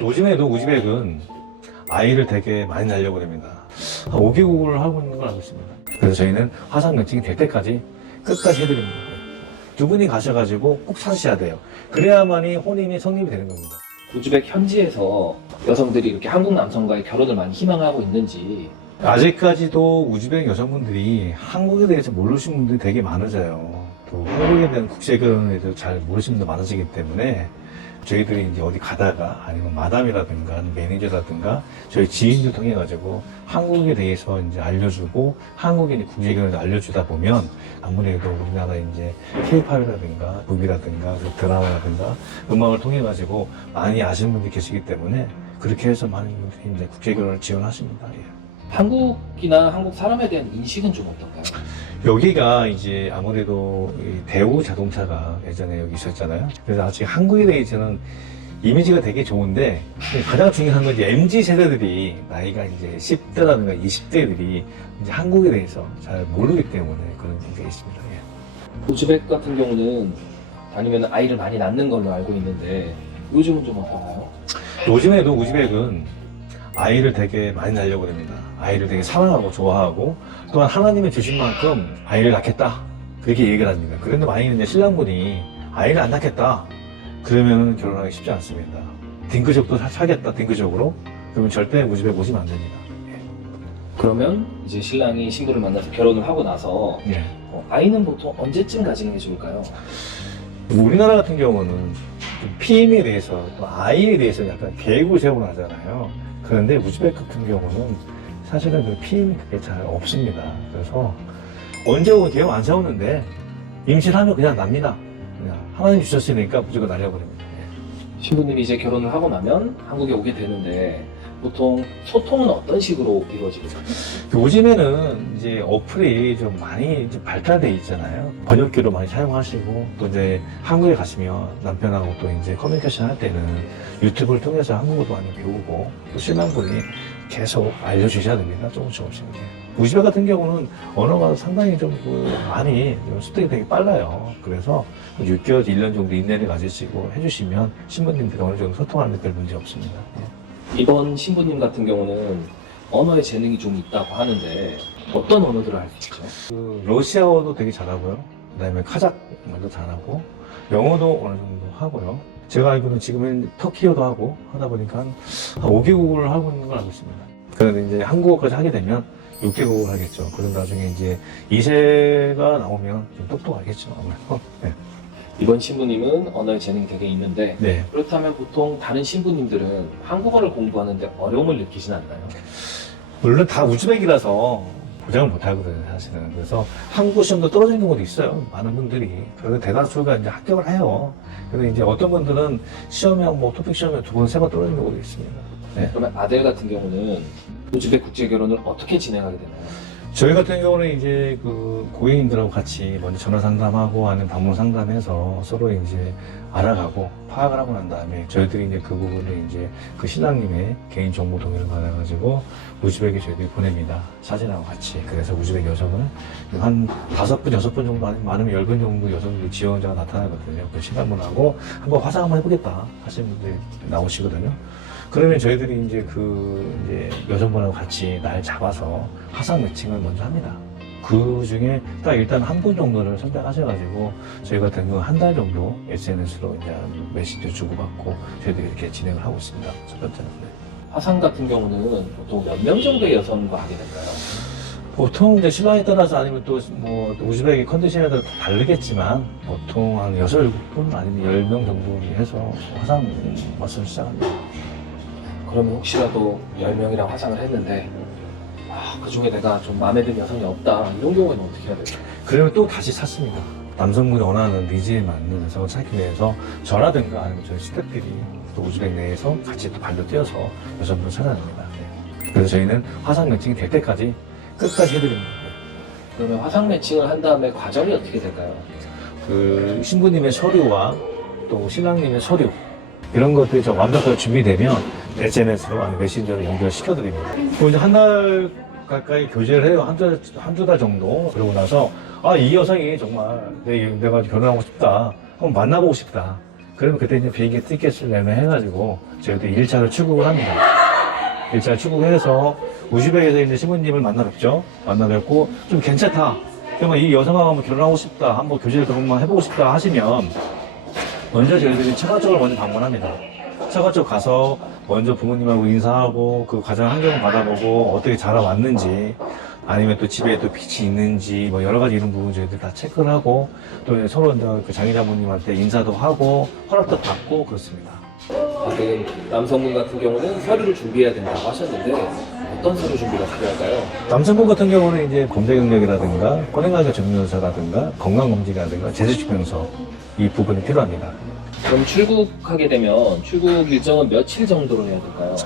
요즘에도 우즈벡은 아이를 되게 많이 낳으려고 합니다. 한 5개국을 하고 있는 걸 알고 있습니다. 그래서 저희는 화상 면칭이 될 때까지 끝까지 해드립니다. 두 분이 가셔가지고 꼭 찾으셔야 돼요. 그래야만이 혼인이 성립이 되는 겁니다. 우즈벡 현지에서 여성들이 이렇게 한국 남성과의 결혼을 많이 희망하고 있는지. 아직까지도 우즈벡 여성분들이 한국에 대해서 모르시는 분들이 되게 많으세요. 또 한국에 대한 국제 결혼에 대해서 잘 모르시는 분들 많으시기 때문에 저희들이 이제 어디 가다가 아니면 마담이라든가 매니저라든가 저희 지인들 통해 가지고 한국에 대해서 이제 알려주고 한국에 이제 국제 결혼을 알려주다 보면 아무래도 우리나라 이제 K-팝이라든가 북이라든가 드라마라든가 음악을 통해 가지고 많이 아시는 분들이 계시기 때문에 그렇게 해서 많은 분들이 이제 국제 결혼을 지원하십니다. 예. 한국이나 한국 사람에 대한 인식은 좀 어떤가요? 여기가 이제 아무래도 이 대우 자동차가 예전에 여기 있었잖아요. 그래서 아직 한국에 대해서는 이미지가 되게 좋은데 가장 중요한 건 이제 MZ 세대들이 나이가 이제 10대라든가 20대들이 이제 한국에 대해서 잘 모르기 때문에 그런 문제가 있습니다. 예. 우즈벡 같은 경우는 다니면 아이를 많이 낳는 걸로 알고 있는데 요즘은 좀 어떤가요? 요즘에도 우즈벡은 아이를 되게 많이 낳으려고 합니다. 아이를 되게 사랑하고 좋아하고 또한 하나님이 주신 만큼 아이를 낳겠다 그렇게 얘기를 합니다. 그런데 만약에 이제 신랑분이 아이를 안 낳겠다 그러면 결혼하기 쉽지 않습니다. 딩크족도 사겠다 딩크족으로 그러면 절대 우즈벡 오시면 안 됩니다. 그러면 이제 신랑이 신부를 만나서 결혼을 하고 나서 예. 아이는 보통 언제쯤 가지는 게 좋을까요? 우리나라 같은 경우는 피임에 대해서 또 아이에 대해서 약간 계획을 세우고 하잖아요. 그런데 우즈벡 같은 경우는 사실은 그 피임이 그게 잘 없습니다. 그래서 언제 오고 계획 안 세우는데 임신하면 그냥 납니다. 그냥 하나님 주셨으니까 무조건 날려버립니다. 신부님이 이제 결혼을 하고 나면 한국에 오게 되는데 보통 소통은 어떤 식으로 이루어지나요? 요즘에는 이제 어플이 좀 많이 이제 발달돼 있잖아요. 번역기로 많이 사용하시고 또 이제 한국에 가시면 남편하고 또 이제 커뮤니케이션 할 때는 유튜브를 통해서 한국어도 많이 배우고 또 신랑분이 계속 알려주셔야 됩니다. 조금씩. 우즈벡 같은 경우는 언어가 상당히 좀 많이 습득이 되게 빨라요. 그래서 6개월, 1년 정도 인내를 가지시고 해주시면 신부님들이 어느 정도 소통하는 데 별 문제 없습니다. 이번 신부님 같은 경우는 언어에 재능이 좀 있다고 하는데 어떤 언어들을 할 수 있죠? 러시아어도 되게 잘하고요. 그다음에 카자흐말도 잘하고 영어도 어느 정도 하고요. 제가 알기로는 지금은 터키어도 하고 하다 보니까 한 5개국을 하고 있는 걸 알고 있습니다. 그런데 이제 한국어까지 하게 되면 6개국을 하겠죠. 그럼 나중에 이제 2세가 나오면 좀 똑똑하겠죠. 아무래도. 네. 이번 신부님은 언어에 재능이 되게 있는데 네. 그렇다면 보통 다른 신부님들은 한국어를 공부하는데 어려움을 느끼진 않나요? 물론 다 우즈벡이라서 보장을 못 하거든요, 사실은. 그래서 한국어 시험도 떨어지는 경우도 있어요. 많은 분들이. 그래서 대다수가 이제 합격을 해요. 근데 이제 어떤 분들은 시험에 뭐 토픽 시험에 2번, 3번 떨어지는 경우도 있습니다. 네. 그러면 아델 같은 경우는 우즈벡 국제 결혼을 어떻게 진행하게 되나요? 저희 같은 경우는 이제 그 고객님들하고 같이 먼저 전화 상담하고 아니면 방문 상담해서 서로 이제 알아가고 파악을 하고 난 다음에 저희들이 이제 그 부분을 이제 그 신랑님의 개인 정보 동의를 받아가지고 우즈벡에 저희들이 보냅니다. 사진하고 같이. 그래서 우즈벡 여성을 한 5분, 6분 정도 아니면 많으면 10분 정도 여성들이 지원자가 나타나거든요. 그 신랑분하고 한번 화상 한번 해보겠다 하시는 분들이 나오시거든요. 그러면 저희들이 이제 이제 여성분하고 같이 날 잡아서 화상 매칭을 먼저 합니다. 그 중에 딱 일단 한 분 정도를 선택하셔가지고 저희 같은 경우 한 달 정도 SNS로 이제 메시지 주고받고 저희들이 이렇게 진행을 하고 있습니다. 첫 번째는. 네. 화상 같은 경우는 보통 몇 명 정도의 여성과 하게 될까요? 보통 이제 신랑에 따라서 아니면 또 뭐 우즈벡의 컨디션에 따라 다르겠지만 보통 한 6, 7분 아니면 10명 정도 해서 화상 마스를 시작합니다. 그러면 혹시라도 10명이랑 화상을 했는데 그 중에 내가 좀 마음에 드는 여성이 없다 이런 경우에는 어떻게 해야 될까요? 그러면 또 다시 찾습니다. 남성분이 원하는 니즈에 맞는 여성을 찾기 위해서 저라든가 아니면 저희 스태프들이 또 우즈벡 내에서 같이 또 발로 뛰어서 여성분을 찾아냅니다. 네. 그래서 저희는 화상 매칭이 될 때까지 끝까지 해드립니다. 그러면 화상 매칭을 한 다음에 과정이 어떻게 될까요? 그 신부님의 서류와 또 신랑님의 서류 이런 것들이 좀 완벽하게 준비되면 SNS로 아니면 메신저로 연결시켜드립니다. 그리고 이제 한 달 가까이 교제를 해요. 한두 달 정도. 그러고 나서, 이 여성이 정말 내가 결혼하고 싶다. 한번 만나보고 싶다. 그러면 그때 이제 비행기 티켓을 해가지고 저희도 1차로 출국을 합니다. 1차 출국해서 우즈벡에서 이제 신부님을 만나 뵙죠. 만나 뵙고 좀 괜찮다. 그러면 이 여성하고 한번 결혼하고 싶다. 한번 교제 결혼만 해보고 싶다 하시면 먼저 저희들이 처가쪽을 먼저 방문합니다. 처가쪽 가서 먼저 부모님하고 인사하고 그 가정 환경을 받아보고 어떻게 자라왔는지 아니면 또 집에 또 빛이 있는지 뭐 여러 가지 이런 부분 저희들 다 체크를 하고 또 서로 이제 그 장의자분님한테 인사도 하고 허락도 받고 그렇습니다. 방금 남성분 같은 경우는 서류를 준비해야 된다고 하셨는데 어떤 서류 준비가 필요할까요? 남성분 같은 경우는 이제 범죄 경력이라든가 혼행관계 증명서라든가 건강검진이라든가 재수증명서 이 부분이 필요합니다. 그럼 출국하게 되면 출국 일정은 며칠 정도로 해야 될까요?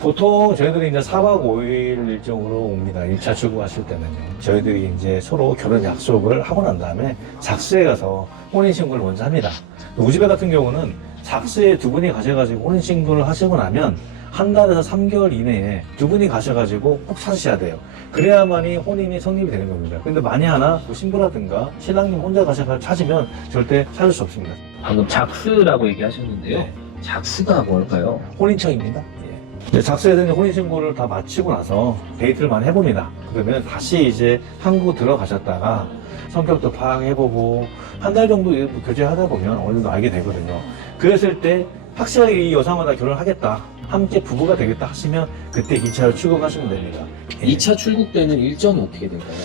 보통 저희들이 이제 4박 5일 일정으로 옵니다. 1차 출국하실 때는요. 저희들이 이제 서로 결혼 약속을 하고 난 다음에 작스에 가서 혼인신고를 먼저 합니다. 우즈벡 같은 경우는 작스에 두 분이 가셔가지고 혼인신고를 하시고 나면 한 달에서 3개월 이내에 두 분이 가셔가지고 꼭 찾으셔야 돼요. 그래야만이 혼인이 성립이 되는 겁니다. 근데 만에 하나 뭐 신부라든가 신랑님 혼자 가셔서 찾으면 절대 찾을 수 없습니다. 방금 작스라고 얘기하셨는데요. 작스가 뭘까요? 혼인청입니다. 예. 작스에서 이제 혼인신고를 다 마치고 나서 데이트를 많이 해봅니다. 그러면 다시 이제 한국 들어가셨다가 성격도 파악해보고 한 달 정도 교제하다 보면 어느 정도 알게 되거든요. 그랬을 때 확실하게 이 여성과 결혼을 하겠다. 함께 부부가 되겠다 하시면 그때 2차로 출국하시면 됩니다. 예. 2차 출국 때는 일정이 어떻게 될까요?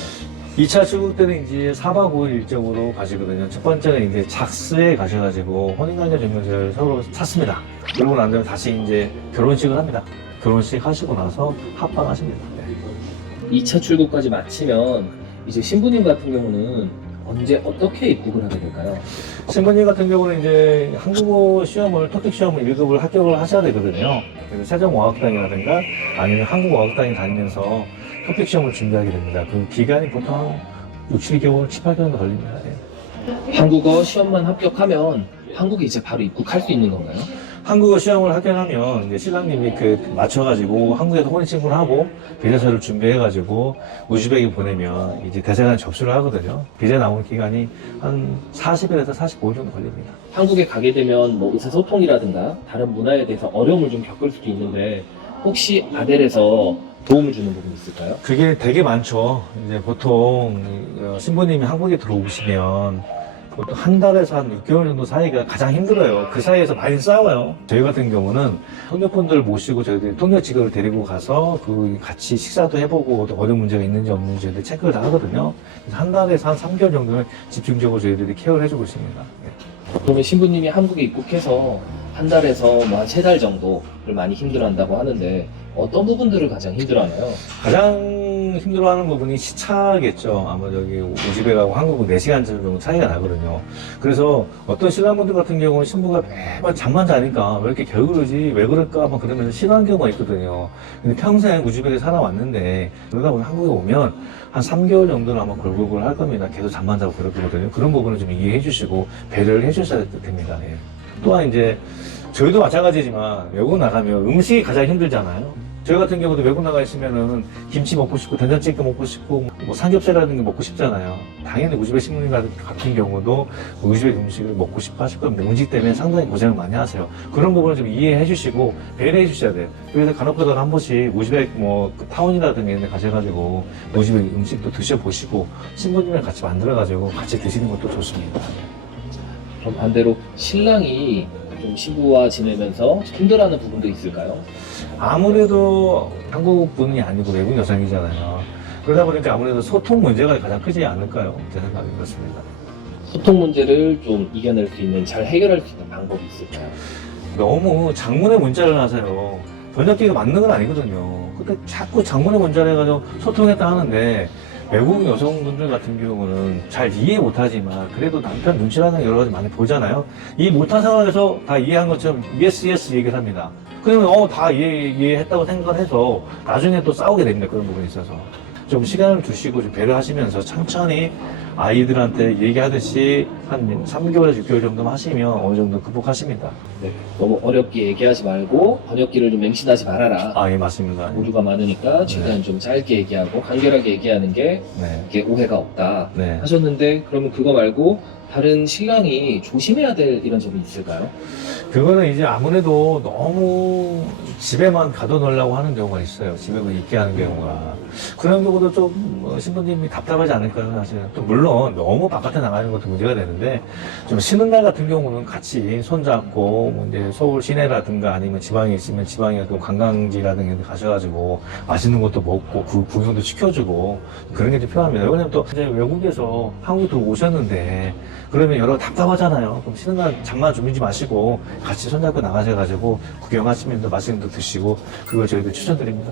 2차 출국 때는 이제 4박 5일 일정으로 가시거든요. 첫 번째는 이제 작스에 가셔가지고 혼인관계 증명서를 서로 찾습니다. 그러고 난 다음에 다시 이제 결혼식을 합니다. 결혼식 하시고 나서 합방하십니다. 네. 2차 출국까지 마치면 이제 신부님 같은 경우는 언제 어떻게 입국을 하게 될까요? 신부님 같은 경우는 이제 한국어 시험을, 토픽 시험을 1급을 합격을 하셔야 되거든요. 그래서 세종어학당이라든가 아니면 한국어학당에 다니면서 토픽 시험을 준비하게 됩니다. 그 기간이 보통 한 6, 7개월, 7, 8개월 정도 걸립니다. 예. 한국어 시험만 합격하면 한국에 이제 바로 입국할 수 있는 건가요? 한국어 시험을 합격하면 이제 신랑님이 맞춰가지고 한국에서 혼인신고를 하고 비자서를 준비해가지고 우즈벡에 보내면 이제 대사관에 접수를 하거든요. 비자 나오는 기간이 한 40일에서 45일 정도 걸립니다. 한국에 가게 되면 뭐 의사소통이라든가 다른 문화에 대해서 어려움을 좀 겪을 수도 있는데 혹시 아델에서 도움을 주는 부분이 있을까요? 그게 되게 많죠. 이제 보통 신부님이 한국에 들어오시면 보통 한 달에서 한 6개월 정도 사이가 가장 힘들어요. 그 사이에서 많이 싸워요. 저희 같은 경우는 통역분들 모시고 저희들이 통역 직원을 데리고 가서 그 같이 식사도 해보고 또 어떤 문제가 있는지 없는지 저희들이 체크를 다 하거든요. 그래서 한 달에서 한 3개월 정도는 집중적으로 저희들이 케어를 해주고 있습니다. 예. 그러면 신부님이 한국에 입국해서 한 달에서 뭐 한 3달 정도를 많이 힘들어한다고 하는데 어떤 부분들을 가장 힘들어하나요? 가장 힘들어하는 부분이 시차겠죠. 아마 여기 우즈벡하고 한국은 4시간 정도 차이가 나거든요. 그래서 어떤 신랑분들 같은 경우는 신부가 매번 잠만 자니까 왜 이렇게 게으르지? 왜 그럴까? 막 그러면서 싫어하는 경우가 있거든요. 근데 평생 우즈벡에 살아왔는데 그러다 보니 한국에 오면 한 3개월 정도는 아마 굴곡을 할 겁니다. 계속 잠만 자고 그럴 거거든요. 그런 부분을 좀 이해해 주시고 배려를 해 주셔야 됩니다. 예. 또한 이제 저희도 마찬가지지만 외국 나가면 음식이 가장 힘들잖아요. 저희 같은 경우도 외국 나가 있으면은 김치 먹고 싶고 된장찌개 먹고 싶고 뭐 삼겹살이라든가 먹고 싶잖아요. 당연히 우즈벡 신부님 같은 경우도 우즈벡 음식을 먹고 싶어 하실 겁니다. 음식 때문에 상당히 고생을 많이 하세요. 그런 부분을 좀 이해해 주시고 배려해 주셔야 돼요. 그래서 간혹가다가 한 번씩 우즈벡 그 타운이라든가 이런 데 가셔가지고 우즈벡 음식도 드셔보시고 신부님이랑 같이 만들어가지고 같이 드시는 것도 좋습니다. 그럼 반대로 신랑이 좀 신부와 지내면서 힘들어하는 부분도 있을까요? 아무래도 한국 분이 아니고 외국 여성이잖아요. 그러다 보니까 아무래도 소통 문제가 가장 크지 않을까요? 제 생각이 그렇습니다. 소통 문제를 좀 이겨낼 수 있는, 잘 해결할 수 있는 방법이 있을까요? 너무 장문의 문자를 하세요. 번역기가 맞는 건 아니거든요. 근데 자꾸 장문의 문자를 해가지고 소통했다 하는데 외국 여성분들 같은 경우는 잘 이해 못하지만 그래도 남편 눈치라는 여러 가지 많이 보잖아요. 이해 못한 상황에서 다 이해한 것처럼 yes, yes 얘기를 합니다. 그러면 다 이해했다고 생각을 해서 나중에 또 싸우게 됩니다. 그런 부분에 있어서. 좀 시간을 두시고 좀 배려하시면서 천천히 아이들한테 얘기하듯이 한 3개월에서 6개월 정도만 하시면 어느 정도 극복하십니다. 네. 너무 어렵게 얘기하지 말고 번역기를 좀 맹신하지 말아라. 아, 예, 맞습니다. 오류가 많으니까 최대한 좀 짧게 얘기하고 간결하게 얘기하는 게 네. 이게 오해가 없다 네. 하셨는데, 그러면 그거 말고 다른 신랑이 조심해야 될 이런 점이 있을까요? 그거는 이제 아무래도 너무 집에만 가둬놓으려고 하는 경우가 있어요. 집에만 있게 하는 경우가. 그런 경우도 좀 신부님이 답답하지 않을까요, 사실은. 또 물론 너무 바깥에 나가는 것도 문제가 되는데, 좀 쉬는 날 같은 경우는 같이 손잡고, 뭐 이제 서울 시내라든가 아니면 지방에 있으면 지방에 또 관광지라든가 이런 데 가셔가지고 맛있는 것도 먹고 구경도 시켜주고 그런 게 좀 필요합니다. 왜냐면 또 이제 외국에서 한국에 들어오셨는데, 그러면 여러 답답하잖아요. 그럼 쉬는 날 잠만 주무지 마시고 같이 손잡고 나가셔가지고 구경하시면서 맛있는 거 드시고, 그걸 저희도 추천드립니다.